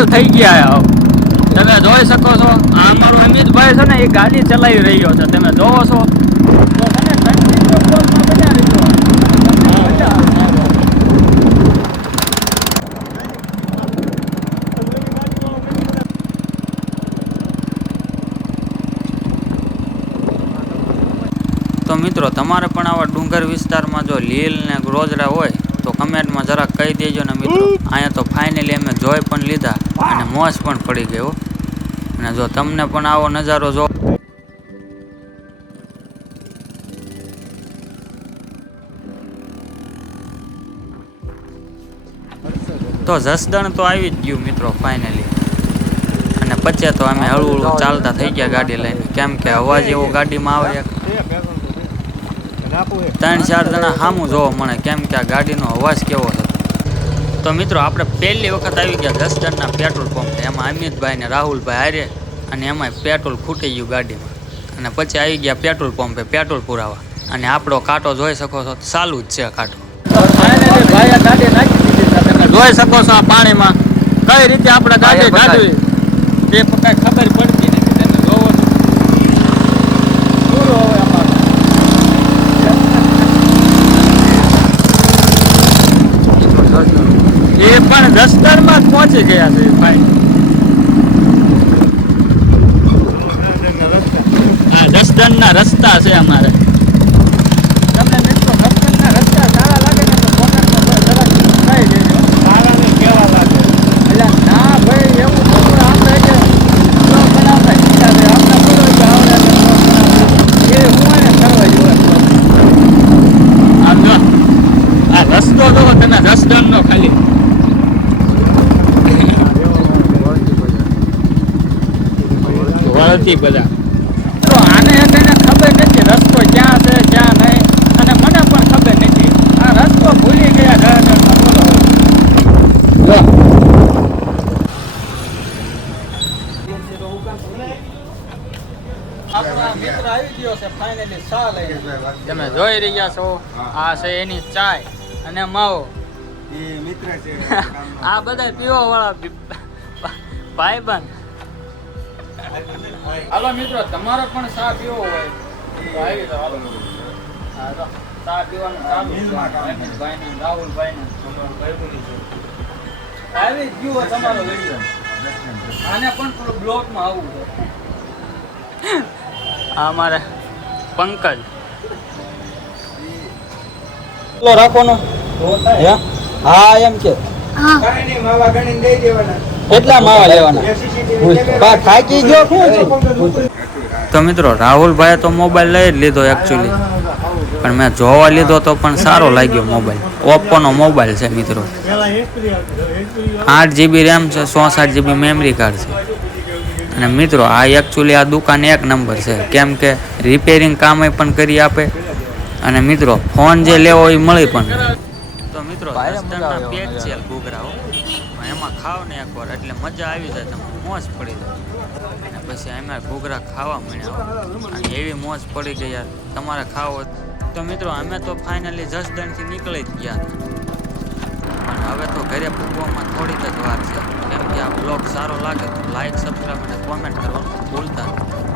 લાલ થઈ ગયા. તમે જોઈ શકો છો આ અમારો અમિતભાઈ છે ને એ ગાડી ચલાવી રહ્યો છે, તમે જોવો છો. તો મિત્રો તમારે પણ આવા ડુંગર વિસ્તારમાં જો લીલ ને રોજડા હોય તો કમેન્ટમાં જરાક કહી દેજો ને મિત્રો. અહીંયા તો ફાઇનલી અમે જોઈ પણ લીધા અને મોજ પણ પડી ગયો. અને જો તમને પણ આવો નજારો જો તો જસદણ તો આવી જ ગયું મિત્રો ફાઇનલી. અને પછી તો અમે હળવું હળવું ચાલતા થઈ ગયા ગાડી લઈને, કેમ કે અવાજ એવો ગાડીમાં આવે 3-4 જણા સામું જોવા મળે, કેમ કે આ ગાડીનો અવાજ કેવો હતો. તો મિત્રો આપણે પહેલી વખત આવી ગયા જસદણના પેટ્રોલ પંપે. એમાં અમિતભાઈ ને રાહુલભાઈ હારે, અને એમાં પેટ્રોલ ખૂટી ગયું ગાડીમાં. અને પછી આવી ગયા પેટ્રોલ પંપે પેટ્રોલ પુરાવા. અને આપણો કાંટો જોઈ શકો છો, ચાલુ જ છે કાંટો. જોઈ શકો છો આ પાણીમાં કઈ રીતે આપણે ગાડી કાઢવી એ કઈ ખબર પડતી નથી. તમે જોવો છો પૂરો હવે અમારો એ પણ જસદણમાં જ પહોંચી ગયા છે ભાઈ. હા, જસદણના રસ્તા છે અમારે. તમને મિત્રો જસદણના રસ્તા સારા લાગે ને તો કોમેન્ટમાં જરાક કહી દેજો. સારા ને કેવા લાગે? એટલે ના ભાઈ એવું થોડું આપણે કે બનાવતા શીખ્યા છે આપણે બોલો કે આવડે એ હું એને કરવા જોઈએ. આમ જો આ રસ્તો જો તમે જસદણનો ખાલી વળતી બધા. તો આને એને ખબર નથી રસ્તો ક્યાં છે ક્યાં નહીં, અને મને પણ ખબર નથી. આ રસ્તો ભૂલી ગયા ઘણા બોલો. આપણા મિત્ર આવી ગયો છે ફાઇનલી ચા લઈને. તમે જોઈ રહ્યા છો આ છે એની ચાય અને માવો. આ બધા પીવા વાળા ભાઈબંધ. હાલો મિત્રો તમારો પણ ચા પીવો હોય તો આવી જાઓ. હાલો હા તો ચા પીવાનું ચાલુ અમિતભાઈ ને રાહુલભાઈ ને આવી જ ગયું તમારો વિડીયો. આને પણ થોડું બ્લોકમાં આવવું છે. આ મારે પંકજ રાખવાનો હા એમ કે કેટલા માવા લેવાના થાકી ગયો શું? તો મિત્રો રાહુલભાઈએ તો મોબાઈલ લઈ જ લીધો એકચ્યુઅલી, પણ મેં જોવા લીધો તો પણ સારો લાગ્યો મોબાઈલ. ઓપ્પોનો મોબાઈલ છે મિત્રો. 8GB રેમ છે, 64GB મેમરી કાર્ડ છે. અને મિત્રો આ એકચ્યુઅલી આ દુકાન એક નંબર છે, કેમ કે રિપેરિંગ કામ પણ કરી આપે. અને મિત્રો ફોન જે લેવો એ મળી પણ. તો મિત્રો જસદણના પેજ છે ઘૂઘરાઓ, એમાં ખાવ ને એકવાર એટલે મજા આવી જાય, તમને મોજ પડી જાય. અને પછી એમાં ઘૂઘરા ખાવા મળ્યા અને એવી મોજ પડી ગઈ યાર, તમારે ખાવો. તો મિત્રો અમે તો ફાઇનલી જસદણથી નીકળી જ ગયા હતા, પણ હવે તો ઘરે પૂગવામાં થોડીક જ વાર છે. કેમ કે આ બ્લોગ સારો લાગે તો લાઈક, સબસ્ક્રાઈબ અને કોમેન્ટ